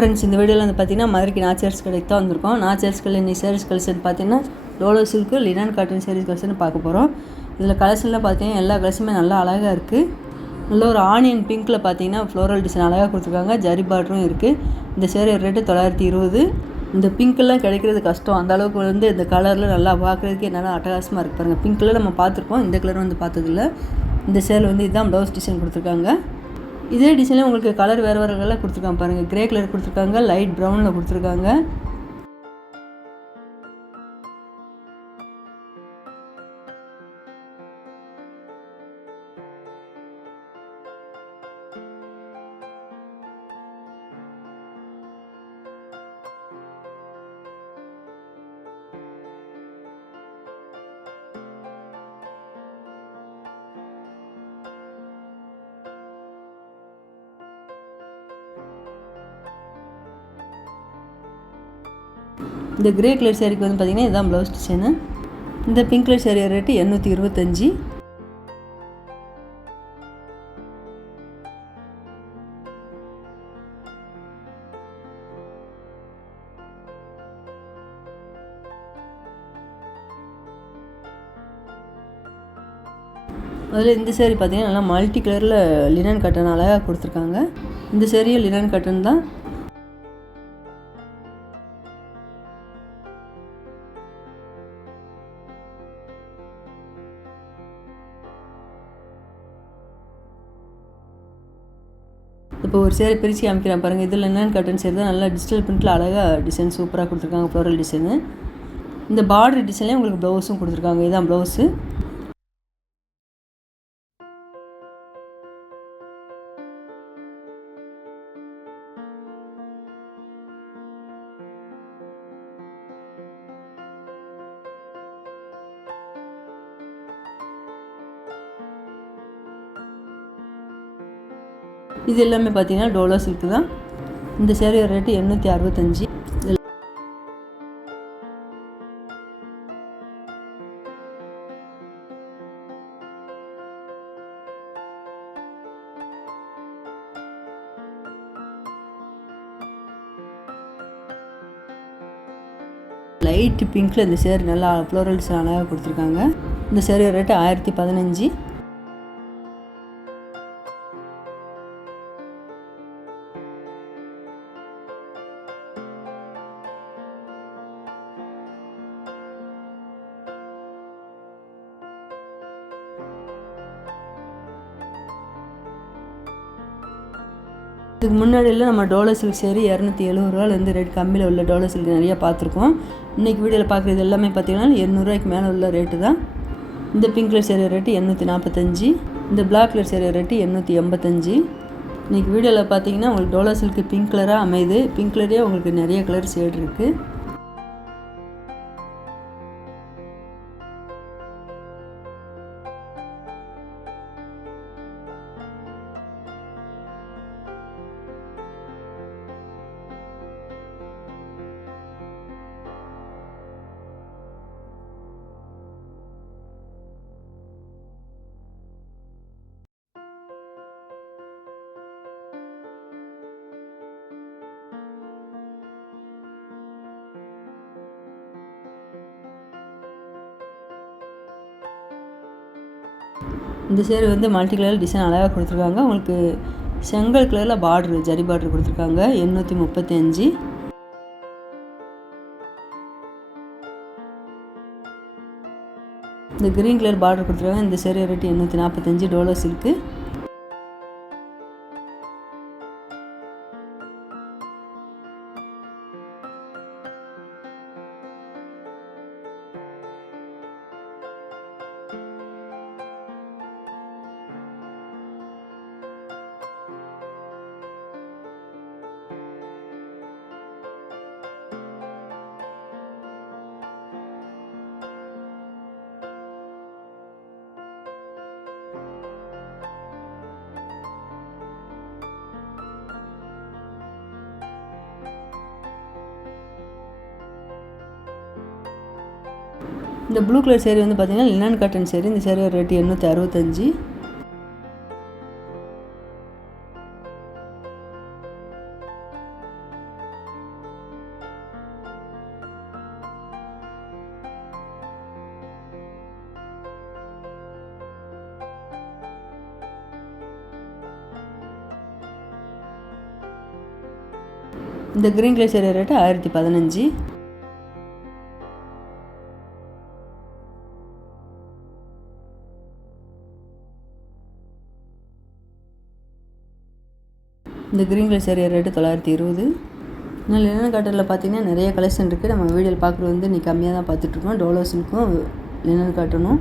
Friends, இந்த வீடியோவில் வந்து பார்த்திங்கன்னா மதுரைக்கு நாச்சியார்ஸ் கடைக்கு தான் வந்திருக்கோம். நாச்சியார்ஸ் கடையில் இன்னைக்கு சாரீஸ் கலெக்ஷன் பார்த்திங்கன்னா டோலோ silk linen cotton sarees collection பார்க்க போகிறோம். இதில் கலெக்ஷனில் பார்த்திங்கன்னா எல்லா கலெக்ஷனுமே நல்லா அழகாக இருக்குது. நல்ல ஒரு ஆனியன் பிங்க்கில் பார்த்திங்கன்னா ஃப்ளோரல் டிசைன் அழகாக கொடுத்துருக்காங்க. ஜரி பார்டரும் இருக்குது. இந்த சேரீ ரேட்டு 920. இந்த பிங்க்கெல்லாம் கிடைக்கிறது கஷ்டம். அந்த அளவுக்கு வந்து இந்த கலரில் நல்லா பார்க்குறதுக்கு என்னென்ன அட்டகாசமாக இருக்குது பாருங்கள். பிங்க்கில் நம்ம பார்த்துருப்போம், இந்த கலர் வந்து பார்த்ததில்ல. இந்த சேரீ வந்து இதுதான் ப்ளவுஸ் டிசைன் கொடுத்துருக்காங்க. இதே டிசைனில் உங்களுக்கு கலர் வேறு வேறு கலரில் கொடுத்துருக்காங்க பாருங்கள். கிரே கலர் கொடுத்துருக்காங்க, லைட் ப்ரௌனில் கொடுத்துருக்காங்க. இந்த கிரே கலர் சேரீக்கு வந்து பார்த்திங்கன்னா இதுதான் ப்ளவுஸ் டிசைனு. இந்த பிங்க் கலர் சேரீ ரேட்டு 825. அதில் இந்த சேரீ பார்த்திங்கன்னா நல்லா மல்டி கலரில் லினன் காட்டன் அழகாக கொடுத்துருக்காங்க. இந்த சேரீயும் லினன் காட்டன் தான். இப்போ ஒரு சேரீ பிரித்து காமிக்கிறேன் பாருங்கள். இதில் என்னென்னு காட்டன் சேரீ தான் நல்லா டிஜிட்டல் பிரிண்டில் அழகாக டிசைன் சூப்பராக கொடுத்துருக்காங்க. Floral design. இந்த பார்டர் டிசைன்லேயே உங்களுக்கு ப்ளவுஸும் கொடுத்துருக்காங்க. இதுதான் ப்ளவுஸு. இது எல்லாமே பார்த்தீங்கன்னா டோலோ சில்க்கு தான். இந்த சேரீ ரேட்டு 865. லைட் பிங்க்கில் இந்த சேரீ நல்லா ஃப்ளோரல் டிசைன் அழகாக கொடுத்துருக்காங்க. இந்த சேரீ ரேட்டு 1015. இதுக்கு முன்னாடியில் நம்ம டோலோ சில்க் சேரீ 270 ரூபாலேருந்து ரேட் கம்மியில் உள்ள டோலோ சில்க் நிறையா பார்த்துருக்கோம். இன்றைக்கி வீடியோவில் பார்க்குறது எல்லாமே பார்த்திங்கன்னா 200 ரூபாய்க்கு மேலே உள்ள ரேட்டு தான். இந்த பிங்க் கலர் சேரீ ரேட்டு 845. இந்த பிளாக் கலர் சேரீ ரேட்டு 885. இன்றைக்கி வீடியோவில் பார்த்திங்கன்னா உங்களுக்கு டோலோ சில்க்கு பிங்க் கலராக அமையுது. பிங்க் கலரே உங்களுக்கு நிறைய கலர் ஷேட் இருக்குது. இந்த சேரீ வந்து மல்டி கலர் டிசைன் அழகாக கொடுத்துருக்காங்க. உங்களுக்கு செங்கல் கலரில் பார்டரு ஜரி பார்டர் கொடுத்துருக்காங்க. 835. இந்த கிரீன் கலர் பார்டர் கொடுத்துருக்காங்க. இந்த சேரீ ரேட்டு 845 டோலோ சில்க்கு. இந்த ப்ளூ கலர் சேரீ வந்து பார்த்திங்கன்னா லினன் காட்டன் சேரீ. இந்த சேரீ ரேட்டு 865. இந்த க்ரீன் கலர் சேரீ ரேட்டு 1015. இந்த க்ரீன் கலர் சேரீ ரேட்டு 920. இன்னும் லினன் காட்டனில் பார்த்தீங்கன்னா நிறைய கலெக்ஷன் இருக்குது. நம்ம வீடியோவில் பார்க்குறது வந்து இன்றைக்கி கம்மியாக தான் பார்த்துட்ருக்கோம். டோலோ சில்க்கும் லினன் காட்டனும்.